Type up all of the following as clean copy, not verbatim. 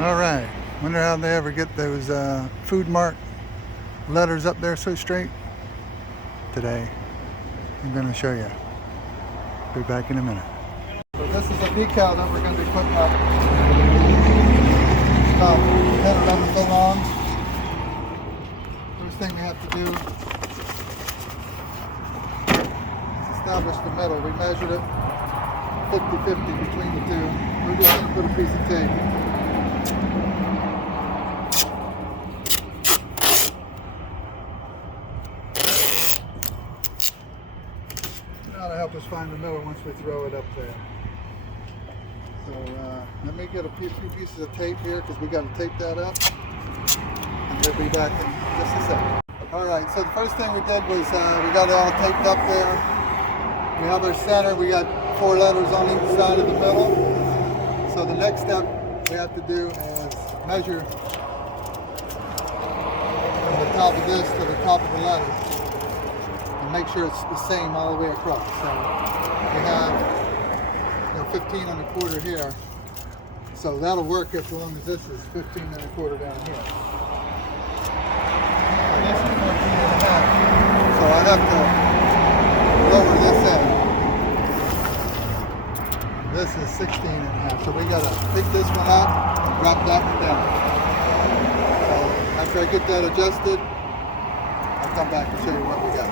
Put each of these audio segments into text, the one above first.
All right. Wonder how they ever get those food mart letters up there so straight. Today, I'm going to show you. Be back in a minute. So this is a decal that we're going to be putting up. It's about 10 or 11 so long. First thing we have to do is establish the middle. We measured it 50-50 between the two. We're just going to put a piece of tape. That'll help us find the middle once we throw it up there. So let me get a few pieces of tape here because we got to tape that up. And we'll be back in just a second. Alright, so the first thing we did was we got it all taped up there. We have our center, we got 4 letters on each side of the middle. So the next step we have to do is measure from the top of this to the top of the letters. Make sure it's the same all the way across. So we have 15 1/4 here. So that'll work as long as this is 15 1/4 down here. And this is 14 1/2. So I have to lower this end. This is 16 1/2. So we gotta pick this one out and drop that one down. So after I get that adjusted, I'll come back and show you what we got.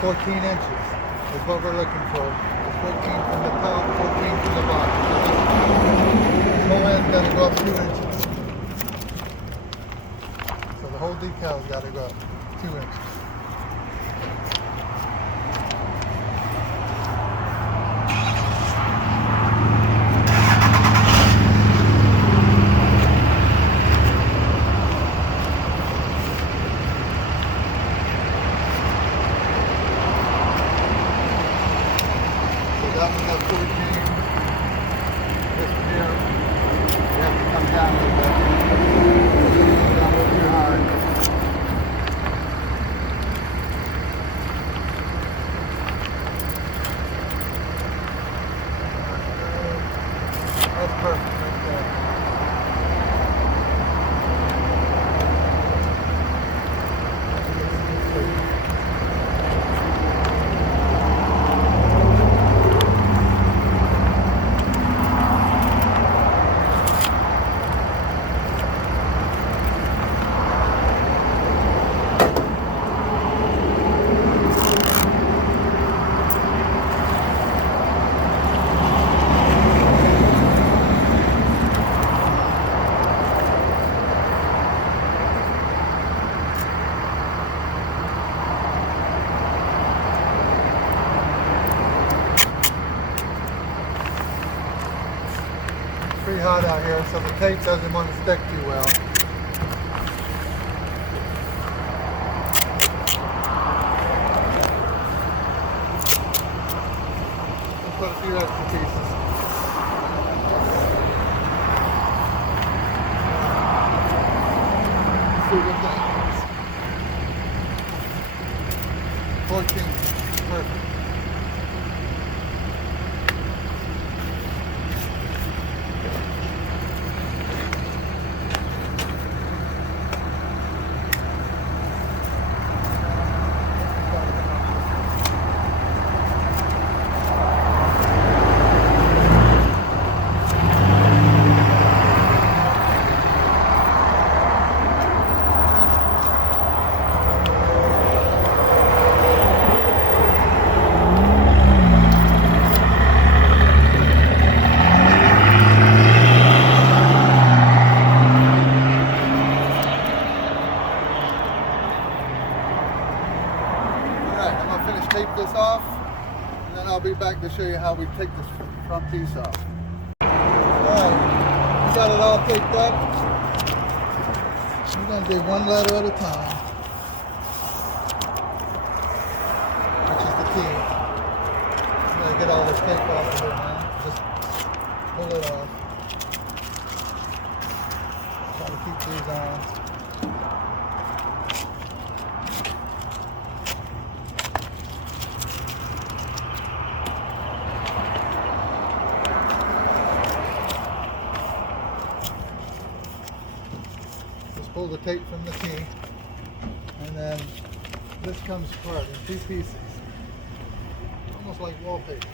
14 inches is what we're looking for. 14 from the top, 14 from the bottom. This whole end's got to go up 2 inches. So the whole decal's got to go up 2 inches. That one has 14. This one here, you have to come down a little bit. Down a little too high. That's perfect right there. Pretty hot out here, so the tape doesn't want to stick too well. We'll put a few extra pieces. See what that is. 14, perfect. Tape this off, and then I'll be back to show you how we take this front piece off. Alright, we got it all taped up. We're going to do one letter at a time, which is the key. I'm going to get all this tape off of here now. Just pull it off. Try to keep these on. pull the tape from the T, and then this comes apart in 2 pieces, almost like wallpaper.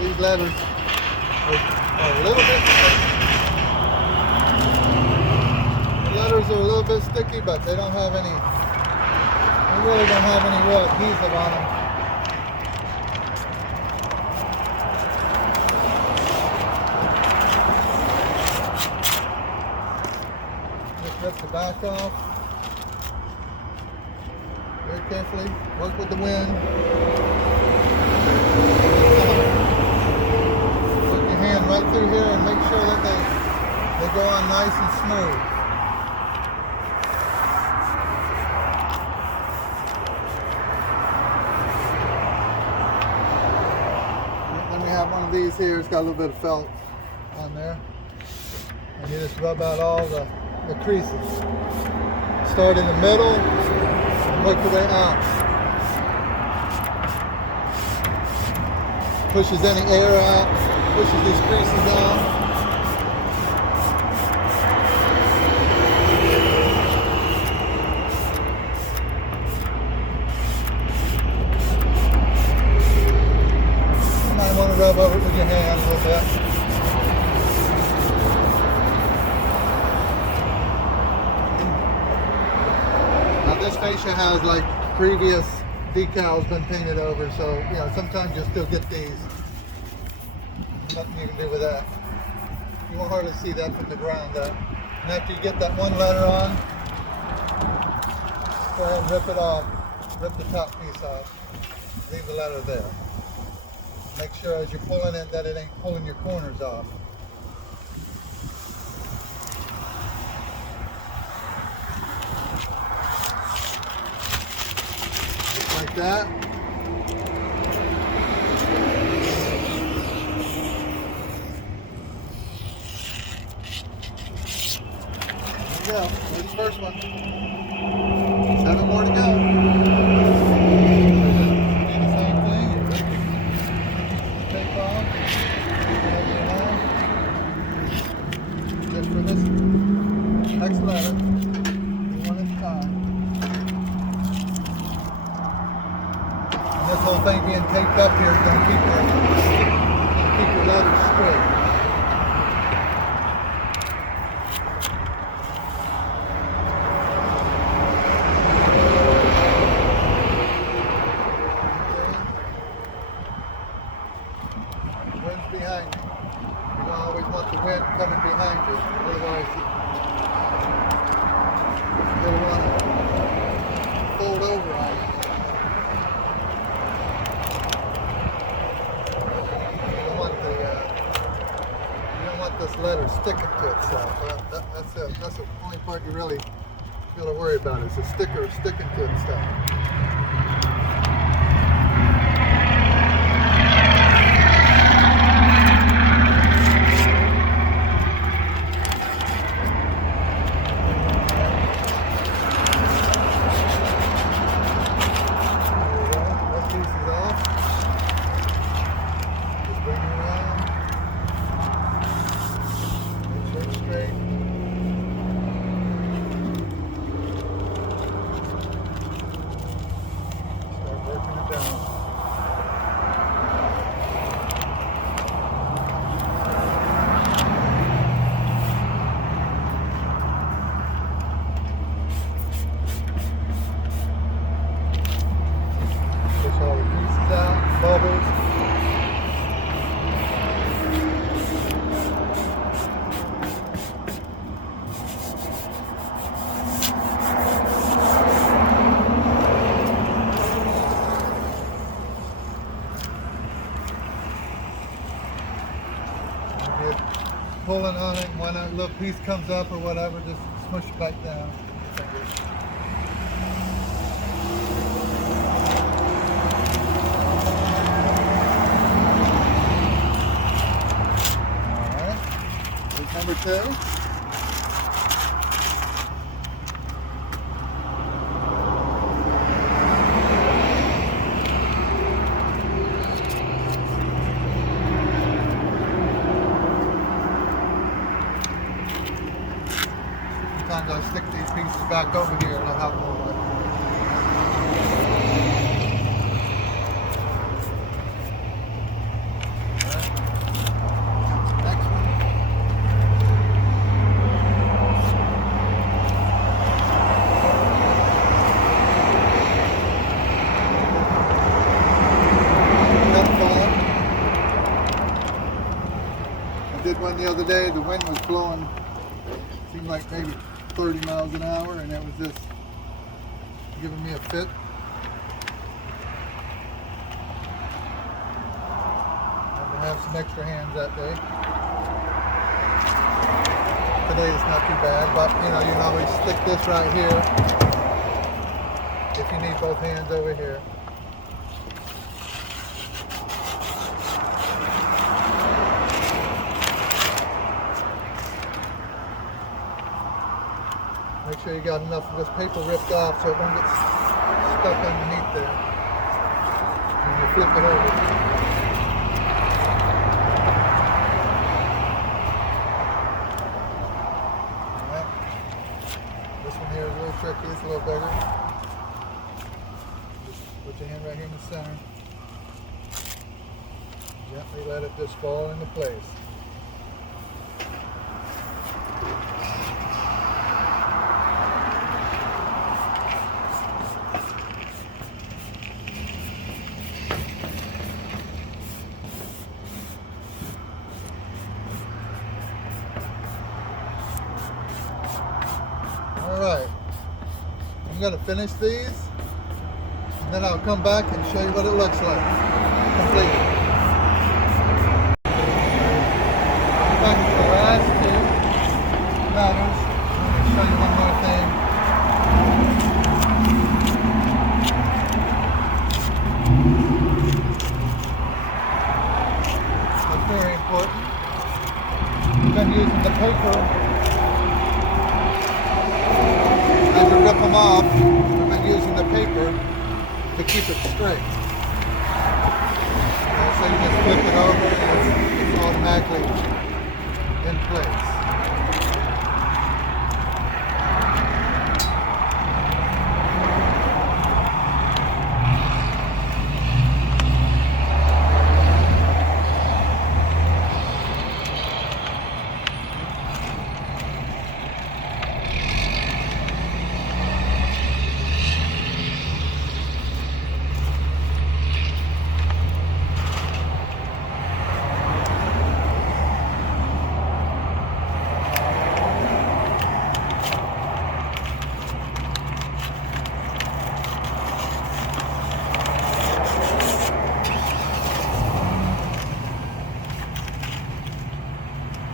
These letters are a little bit sticky. The letters are a little bit sticky, but they don't have any, they really don't have any real adhesive on them. Just rip the back off very carefully. Work with the wind. Right through here and make sure that they go on nice and smooth. Then we have one of these here. It's got a little bit of felt on there. And you just rub out all the creases. Start in the middle and work your way out. Pushes any air out. Pushes these creases on. You might want to rub over it with your hand a little bit. Now this fascia has like previous decals been painted over, so you know sometimes you'll still get these. Nothing you can do with that. You won't hardly see that from the ground up. And after you get that one letter on, go ahead and rip it off. Rip the top piece off. Leave the letter there. Make sure as you're pulling it that it ain't pulling your corners off. Just like that. Go. There's the first one. 7 more to go. Do the same thing. Tape off. Just for this next letter. One at a time. And this whole thing being taped up here is going to keep your letters straight. Behind you. You always want the wind coming behind you, otherwise you'll want to fold over on you. You don't want this letter sticking to itself. That's the only part you really got to worry about is the sticker sticking to itself. Pulling on it, and when that little piece comes up or whatever, just smush it back down. Alright, here's number 2. back over here, it'll help a little bit. Next one. I did one the other day, the wind was blowing, seemed like maybe 30 miles an hour, and it was just giving me a fit. Had to have some extra hands that day. Today it's not too bad, but you know, you can always stick this right here if you need both hands over here. Make sure you got enough of this paper ripped off so it won't get stuck underneath there when you flip it over. Alright. This one here is a little tricky, it's a little bigger. Just put your hand right here in the center. Gently let it just fall into place. Alright, I'm going to finish these, and then I'll come back and show you what it looks like completed. Back to the last two letters. Let me show you one more thing. That's very important. I've been using the paper to rip them off. I've been using the paper to keep it straight. So you just flip it over and it's automatically in place.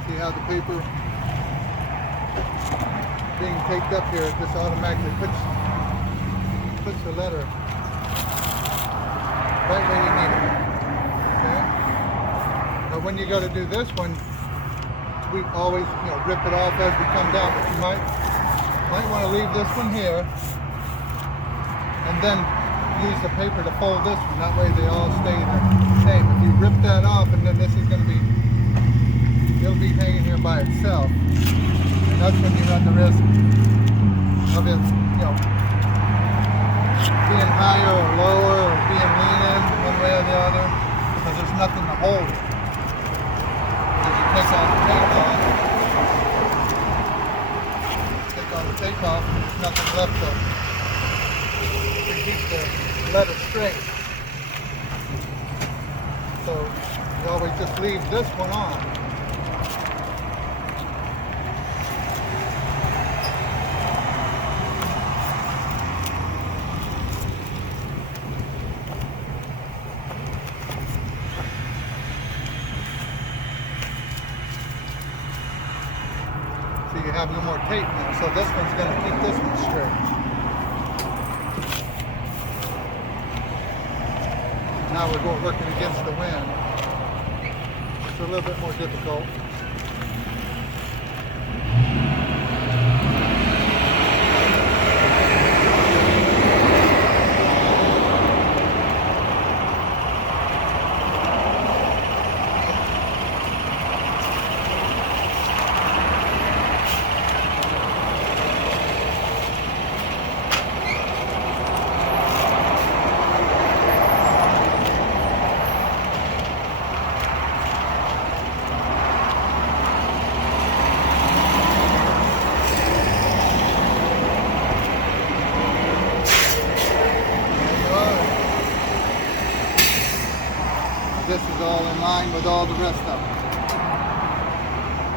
See how the paper being taped up here, it just automatically puts the letter right where you need it. Okay? But when you go to do this one, we always, rip it off as we come down. But you might want to leave this one here and then use the paper to fold this one. That way they all stay the same. If you rip that off, and then this is going to be, it'll be hanging here by itself, and that's when you run the risk of it, being higher or lower or being leaning one way or the other, because there's nothing to hold it. As you take all the tape off, there's nothing left to keep the letter straight. So you always just leave this one on. So you have no more tape now, so this one's going to keep this one straight. Now we're working against the wind. It's a little bit more difficult. line with all the rest of them.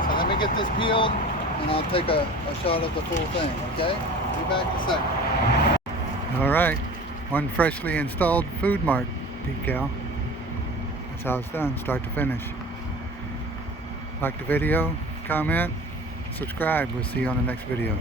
So let me get this peeled and I'll take a shot of the full thing, okay? Be back in a second. All right, one freshly installed Food Mart decal. That's how it's done, start to finish. Like the video, comment, subscribe. We'll see you on the next video.